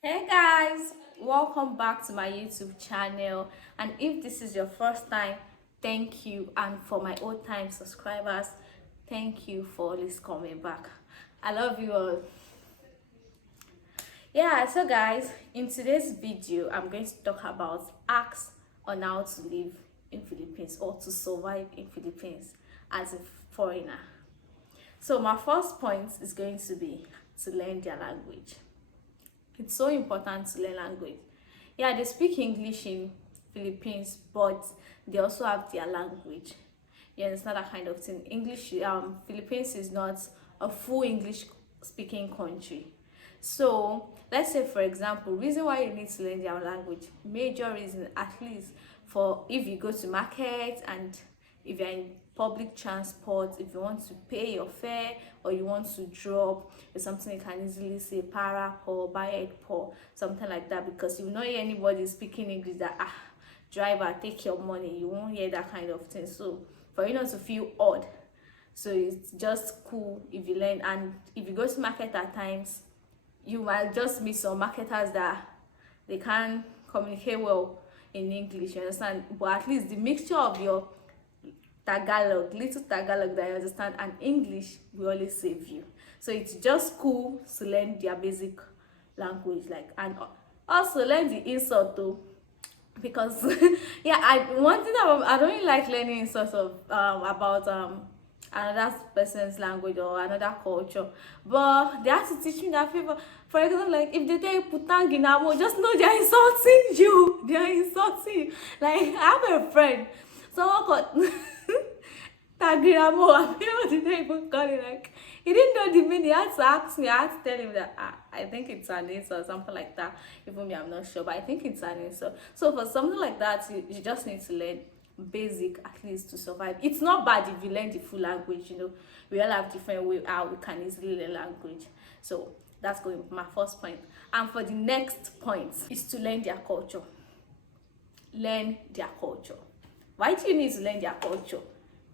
Hey guys, welcome back to my YouTube channel. And if this is your first time, thank you. And for my old time subscribers, thank you for always coming back. I love you all. Yeah, so guys, in today's video, I'm going to talk about hacks on how to live in Philippines or to survive in Philippines as a foreigner. So my first point is going to be to learn their language. It's so important to learn language. Yeah, they speak English in Philippines, but they also have their language. Yeah, it's not that kind of thing. Philippines is not a full English speaking country. So let's say, for example, reason why you need to learn their language, major reason at least, for if you go to market and if you're in public transport, if you want to pay your fare or you want to drop, it's something you can easily say para or buy it for something like that, because you will not hear anybody speaking English that driver take your money, you won't hear that kind of thing. So for you not to feel odd, so it's just cool if you learn. And if you go to market at times, you might just meet some marketers that they can't communicate well in English, you understand, but at least the mixture of your Tagalog, little Tagalog that you understand, and English will always save you. So it's just cool to learn their basic language, like, and also learn the insult too, because yeah, one thing I don't really like learning insults of about another person's language or another culture, but they have to teach me that favor. For example, like if they tell you putang ginamo, just know they're insulting you. They're insulting you. Like I have a friend, someone called Tagiramo, I don't know what did they even call it. Like he didn't know the meaning. He had to ask me. I had to tell him that I think it's an insult or something like that. Even me, I'm not sure, but I think it's an insult. So for something like that, you just need to learn basic at least to survive. It's not bad if you learn the full language. You know, we all have different way how we can easily learn language. So that's going to be my first point. And for the next point is to learn their culture. Learn their culture. Why do you need to learn their culture?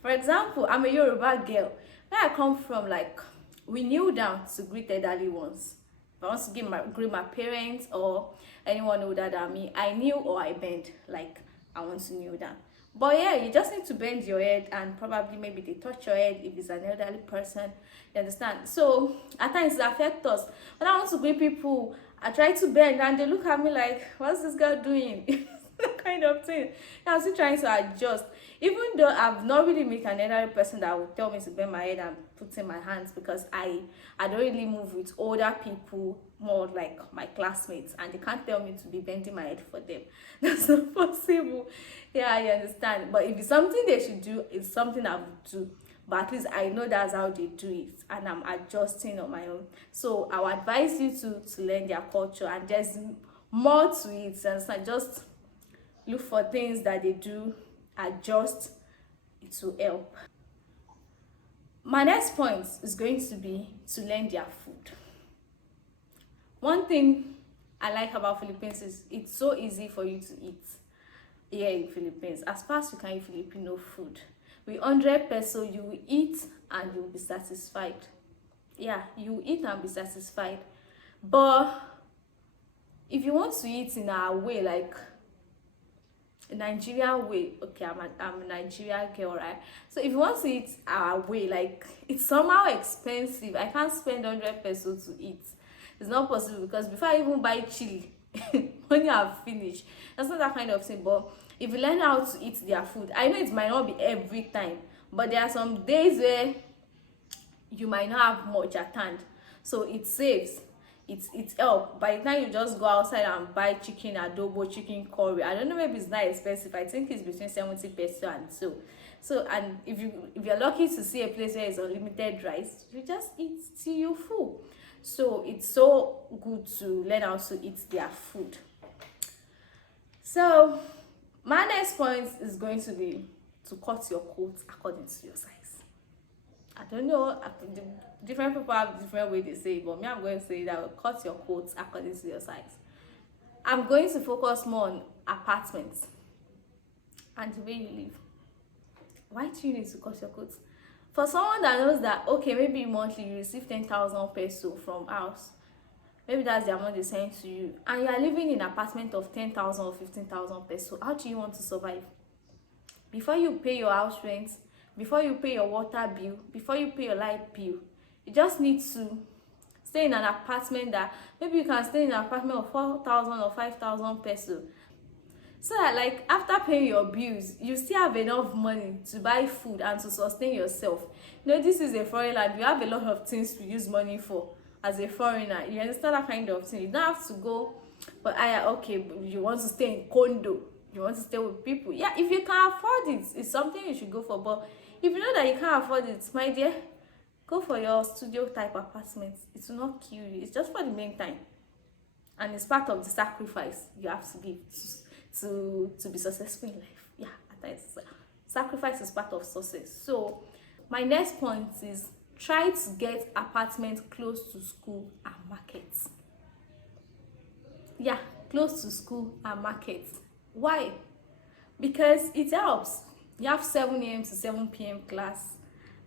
For example, I'm a Yoruba girl. Where I come from, like, we kneel down to greet elderly ones. If I want to greet my parents or anyone older than me, I kneel or I bend, like I want to kneel down. But yeah, you just need to bend your head and probably maybe they touch your head if it's an elderly person. You understand? So at times it affects us. When I want to greet people, I try to bend and they look at me like, what's this girl doing? That kind of thing. I'm still trying to adjust. Even though I've not really met an elderly person that would tell me to bend my head and put in my hands, because I don't really move with older people, more like my classmates, and they can't tell me to be bending my head for them. That's not possible. Yeah, I understand. But if it's something they should do, it's something I would do. But at least I know that's how they do it, and I'm adjusting on my own. So I would advise you to learn their culture, and there's more to it. And so just look for things that they do, adjust, it will help. My next point is going to be to learn their food. One thing I like about Philippines is it's so easy for you to eat here in Philippines. As far as you can eat Filipino food, with 100 peso you will eat and you will be satisfied. Yeah, you will eat and be satisfied. But if you want to eat in a way like Nigerian way, okay, I'm a Nigerian girl, right? So if you want to eat our way, like it's somehow expensive. I can't spend 100 pesos to eat. It's not possible, because before I even buy chili, when you have finished, that's not that kind of thing. But if you learn how to eat their food, I know it might not be every time, but there are some days where you might not have much at hand, so it saves, it's help. By the time you just go outside and buy chicken adobo, chicken curry, I don't know, maybe it's not expensive, I think it's between 70 peso and so. And if you're lucky to see a place where it's unlimited rice, you just eat till you're full. So it's so good to learn how to eat their food. So my next point is going to be to cut your coat according to your size. I don't know, different people have different way they say it, but me, I'm going to say that cut your coats according to your size. I'm going to focus more on apartments and the way you live. Why do you need to cut your coats? For someone that knows that, okay, maybe monthly you receive 10,000 peso from house, maybe that's the amount they send to you, and you are living in an apartment of 10,000 or 15,000 pesos. How do you want to survive? Before you pay your house rent, before you pay your water bill, before you pay your light bill, you just need to stay in an apartment that maybe you can stay in an apartment of 4,000 or 5,000 pesos. So that like after paying your bills, you still have enough money to buy food and to sustain yourself. You know, this is a foreign land. You have a lot of things to use money for as a foreigner. You understand that kind of thing. You don't have to go, but okay, you want to stay in condo, you want to stay with people. Yeah, if you can afford it, it's something you should go for. But if you know that you can't afford it, my dear, go for your studio type apartment. It will not kill you. It's just for the meantime, and it's part of the sacrifice you have to give to be successful in life. Yeah, at times sacrifice is part of success. So my next point is try to get apartment close to school and markets. Yeah, close to school and markets. Why? Because it helps. You have 7 a.m. to 7 p.m. class.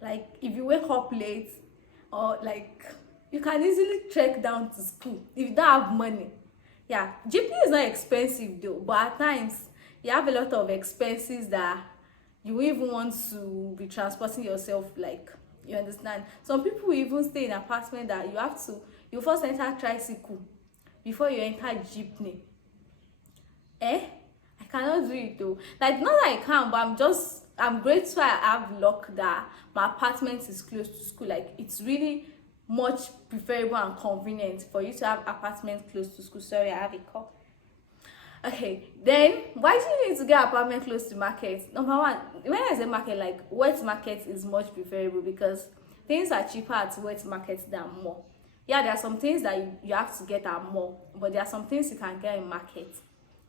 Like if you wake up late, or like you can easily trek down to school if you don't have money. Yeah, jeepney is not expensive though, but at times you have a lot of expenses that you even want to be transporting yourself. Like, you understand, some people even stay in an apartment that you first enter tricycle before you enter jeepney. I cannot do it though. Like, not that I can, but I'm grateful I have luck that my apartment is close to school. Like, it's really much preferable and convenient for you to have apartment close to school. Sorry, I have a call. Okay, then why do you need to get apartment close to market? Number one, when I say market, like wet market is much preferable because things are cheaper at wet market than mall. Yeah, there are some things that you have to get at mall, but there are some things you can get in market.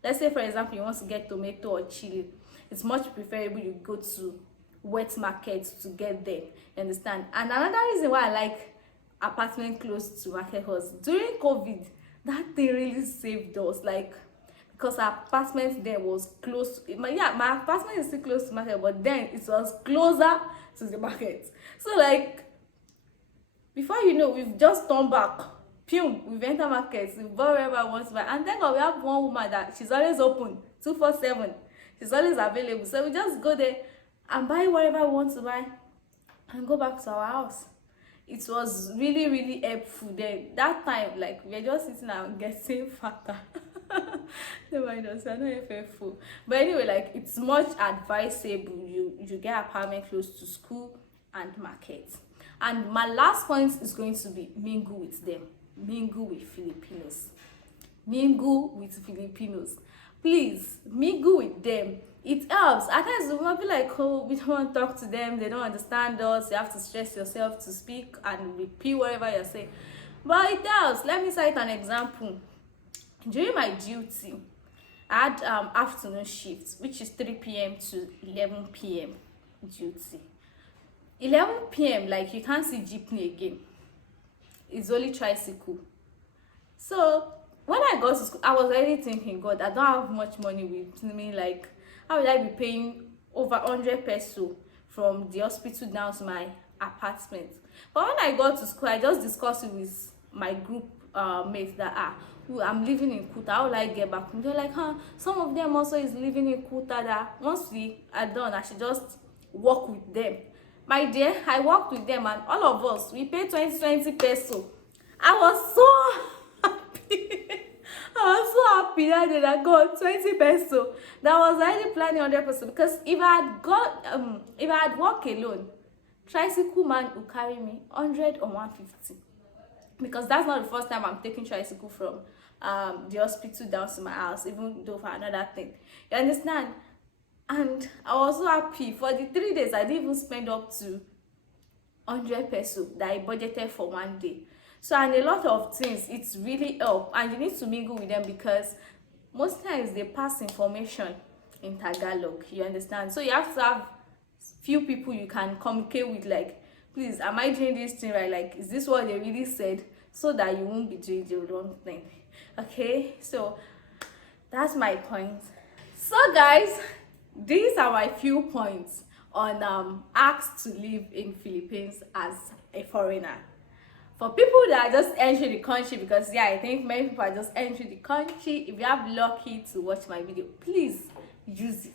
Let's say, for example, you want to get tomato or chili. It's much preferable you go to wet market to get them. You understand? And another reason why I like apartment close to market was during COVID, that thing really saved us. Like, because our apartment then was close to, my apartment is still close to market, but then it was closer to the market. So like, before you know, we've just turned back, we've entered markets, we've bought wherever I want to buy. And then we have one woman that she's always open 247, she's always available, so we just go there and buy whatever we want to buy and go back to our house. It was really, really helpful then. That time, like, we were just sitting and getting fatter. No mind us, we're not faithful. But anyway, like, it's much advisable you get apartment close to school and market. And my last point is going to be mingle with them. Mingle with Filipinos. Mingle with Filipinos. Please, mingle with them. It helps. At times we might be like, oh, we don't want to talk to them, they don't understand us, you have to stress yourself to speak and repeat whatever you're saying. But it helps. Let me cite an example. During my duty, I had afternoon shifts, which is 3 p.m. to 11 p.m. duty. 11 p.m, like, you can't see jeepney again. It's only tricycle. So when I got to school, I was already thinking, God, I don't have much money with me. Like, how will I be paying over 100 pesos from the hospital down to my apartment? But when I got to school, I just discussed it with my group mates that I'm living in Kuta. How will I get back? And they're like, some of them also is living in Kuta, that once we are done, I should just work with them. My dear, I worked with them, and all of us, we paid 20 pesos. I was so happy. I was so happy that day I got 20 pesos. That was already planning 100 pesos, because if I had worked alone, tricycle man will carry me 100 or 150. Because that's not the first time I'm taking tricycle from the hospital down to my house, even though for another thing. You understand? And I was so happy. For the 3 days, I didn't even spend up to 100 pesos that I budgeted for one day. So, and a lot of things, it's really help. And you need to mingle with them, because most times they pass information in Tagalog. You understand? So you have to have few people you can communicate with, like, please, am I doing this thing right? Like, is this what they really said? So that you won't be doing the wrong thing. Okay, so that's my point. So guys, these are my few points on asked to live in Philippines as a foreigner. For people that are just entering the country, because yeah, I think many people are just entering the country, if you have lucky to watch my video, please use it.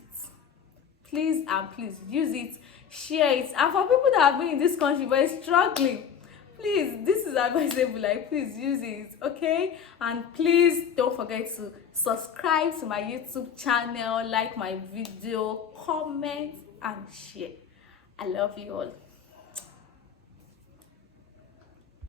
Please and please use it, share it. And for people that have been in this country but is struggling, please, this is advisable, like please use it, okay? And please don't forget to subscribe to my YouTube channel, like my video, comment and share. I love you all.